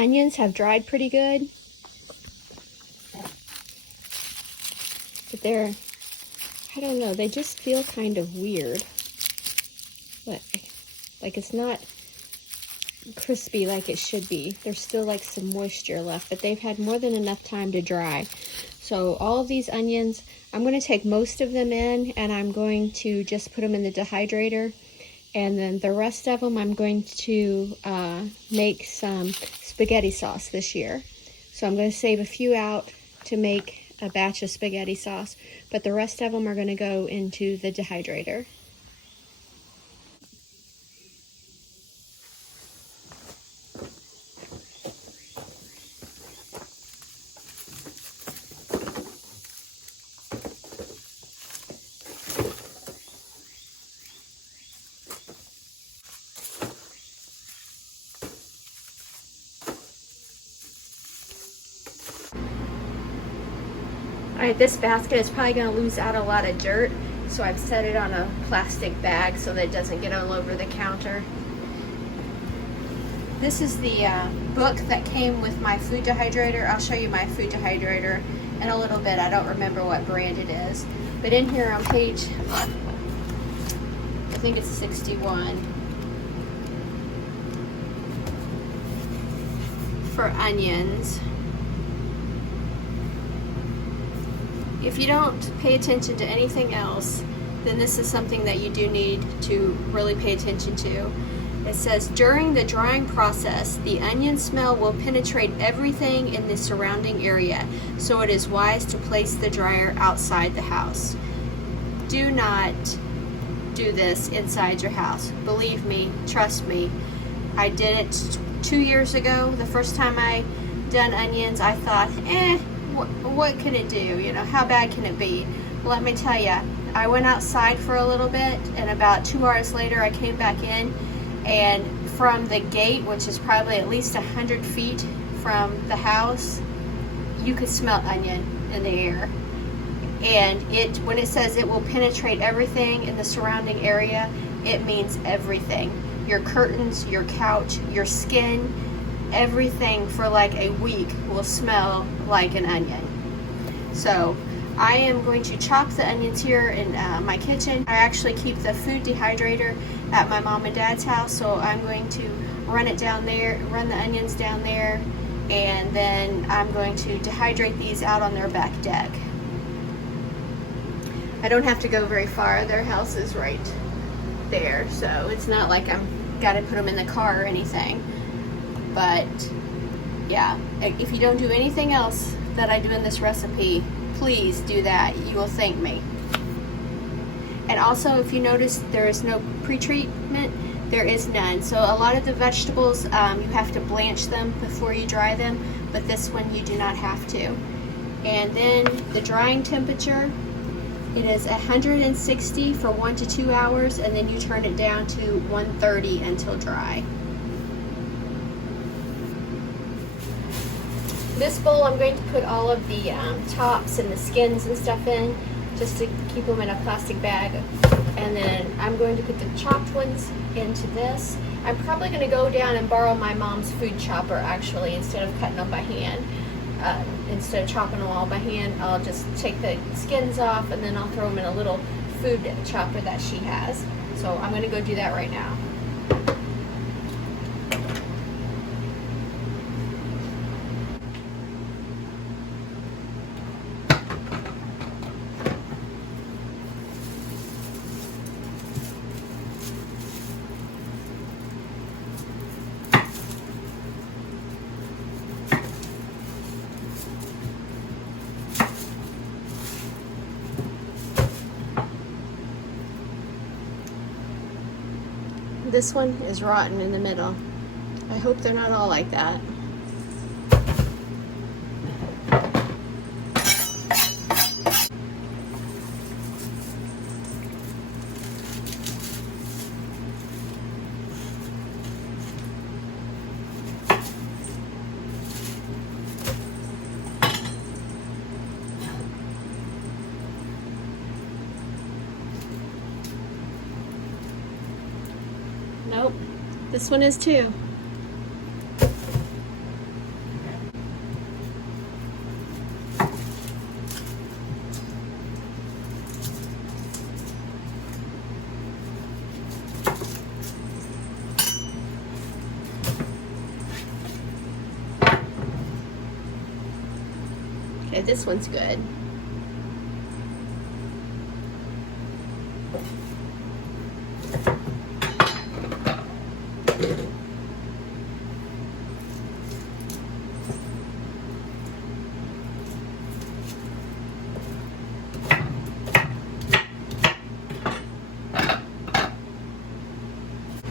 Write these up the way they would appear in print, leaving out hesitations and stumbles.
onions have dried pretty good, but they're, I don't know, they just feel kind of weird. Like it's not crispy like it should be. There's still like some moisture left, but they've had more than enough time to dry. So all of these onions, I'm going to take most of them in and I'm going to just put them in the dehydrator. And then the rest of them I'm going to make some spaghetti sauce this year. So I'm going to save a few out to make a batch of spaghetti sauce, but the rest of them are going to go into the dehydrator. Alright, this basket is probably going to lose out a lot of dirt, so I've set it on a plastic bag so that it doesn't get all over the counter. This is the book that came with my food dehydrator. I'll show you my food dehydrator in a little bit. I don't remember what brand it is. But in here on page, I think it's 61, for onions. If you don't pay attention to anything else, then this is something that you do need to really pay attention to. It says, during the drying process, the onion smell will penetrate everything in the surrounding area, so it is wise to place the dryer outside the house. Do not do this inside your house. Believe me, trust me. I did it 2 years ago. The first time I done onions, I thought, what can it do? You know, how bad can it be? Let me tell you, I went outside for a little bit, and about 2 hours later I came back in, and from the gate, which is probably at least 100 feet from the house, you could smell onion in the air. And when it says it will penetrate everything in the surrounding area, it means everything. Your curtains, your couch, your skin, everything for like a week will smell like an onion. So I am going to chop the onions here in my kitchen. I actually keep the food dehydrator at my mom and dad's house, so I'm going to run it down there, run the onions down there, and then I'm going to dehydrate these out on their back deck. I don't have to go very far. Their house is right there, so it's not like I'm got to put them in the car or anything. But yeah, if you don't do anything else that I do in this recipe, please do that. You will thank me. And also, if you notice, there is no pre-treatment. There is none. So a lot of the vegetables, you have to blanch them before you dry them, but this one you do not have to. And then the drying temperature, it is 160 for 1 to 2 hours, and then you turn it down to 130 until dry. This bowl, I'm going to put all of the tops and the skins and stuff in, just to keep them in a plastic bag. And then I'm going to put the chopped ones into this. I'm probably going to go down and borrow my mom's food chopper, actually, instead of cutting them by hand. Instead of chopping them all by hand, I'll just take the skins off and then I'll throw them in a little food chopper that she has. So I'm going to go do that right now. This one is rotten in the middle. I hope they're not all like that. Nope, this one is too. Okay, this one's good.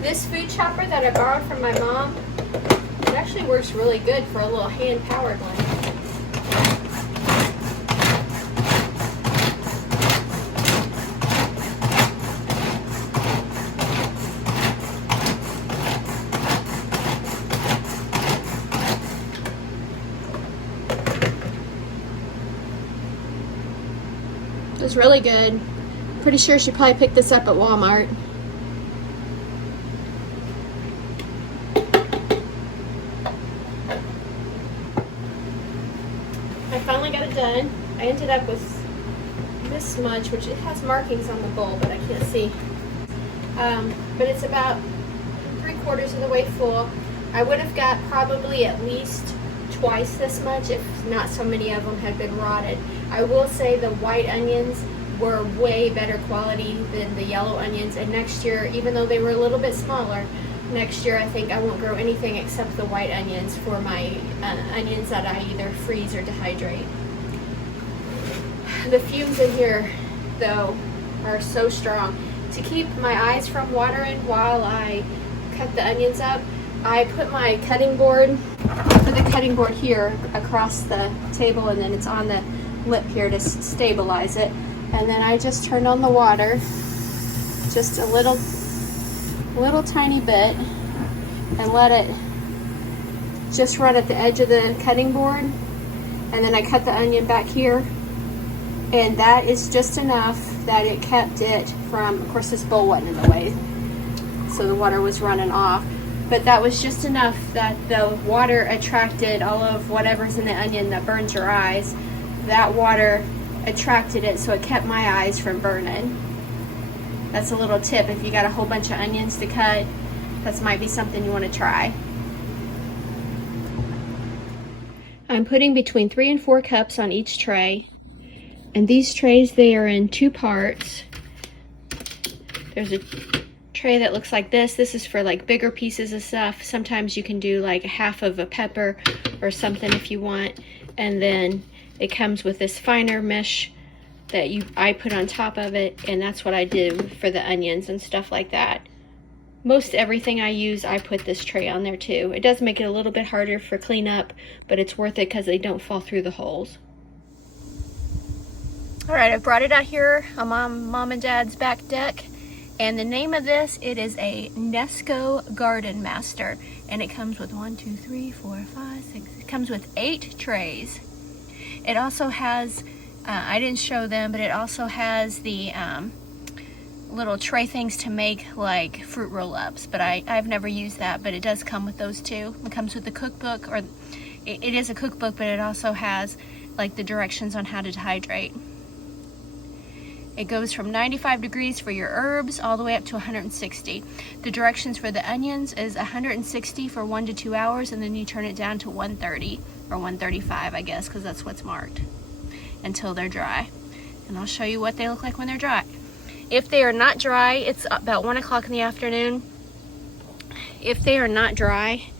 This food chopper that I borrowed from my mom, it actually works really good for a little hand-powered one. It's really good. Pretty sure she probably picked this up at Walmart. I finally got it done. I ended up with this much, which it has markings on the bowl, but I can't see. But it's about 3/4 of the way full. I would have got probably at least twice this much if not so many of them had been rotted. I will say the white onions were way better quality than the yellow onions, and next year, even though they were a little bit smaller, next year I think I won't grow anything except the white onions for my onions that I either freeze or dehydrate. The fumes in here though are so strong. To keep my eyes from watering while I cut the onions up, I put my cutting board, here across the table, and then it's on the lip here to stabilize it, and then I just turn on the water just a little tiny bit and let it just run at the edge of the cutting board, and then I cut the onion back here, and that is just enough that it kept it from, of course this bowl wasn't in the way so the water was running off, but that was just enough that the water attracted all of whatever's in the onion that burns your eyes. That water attracted it, so it kept my eyes from burning. That's a little tip if you got a whole bunch of onions to cut. That might be something you want to try. I'm putting between 3 and 4 cups on each tray. And these trays, they are in 2 parts. There's a tray that looks like this. This is for like bigger pieces of stuff. Sometimes you can do like half of a pepper or something if you want. And then it comes with this finer mesh that I put on top of it, and that's what I do for the onions and stuff like that. Most everything I use, I put this tray on there too. It does make it a little bit harder for cleanup, but it's worth it because they don't fall through the holes. All right, I brought it out here on mom and dad's back deck, and the name of this, it is a Nesco Garden Master, and it comes with 1, 2, 3, 4, 5, 6. It comes with 8 trays. It also has, I didn't show them, but it also has the little tray things to make like fruit roll-ups, but I've never used that, but it does come with those too. It comes with the cookbook, or it is a cookbook, but it also has like the directions on how to dehydrate. It goes from 95 degrees for your herbs all the way up to 160. The directions for the onions is 160 for 1 to 2 hours, and then you turn it down to 130 or 135, I guess, because that's what's marked, until they're dry. And I'll show you what they look like when they're dry. If they are not dry, it's about 1 o'clock in the afternoon. If they are not dry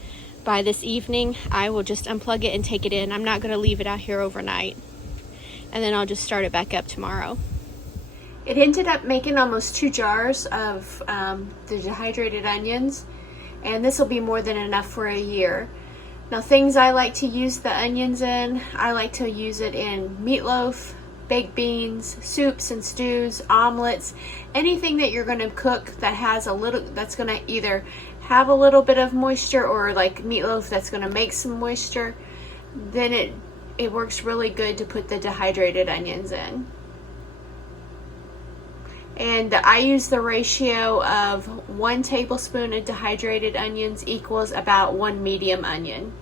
by this evening, I will just unplug it and take it in. I'm not going to leave it out here overnight. And then I'll just start it back up tomorrow. It ended up making almost 2 jars of the dehydrated onions, and this will be more than enough for a year. Now, things I like to use the onions in, I like to use it in meatloaf, baked beans, soups and stews, omelets, anything that you're going to cook that has a little, that's going to either have a little bit of moisture, or like meatloaf that's going to make some moisture, then it works really good to put the dehydrated onions in. And I use the ratio of 1 tablespoon of dehydrated onions equals about 1 medium onion.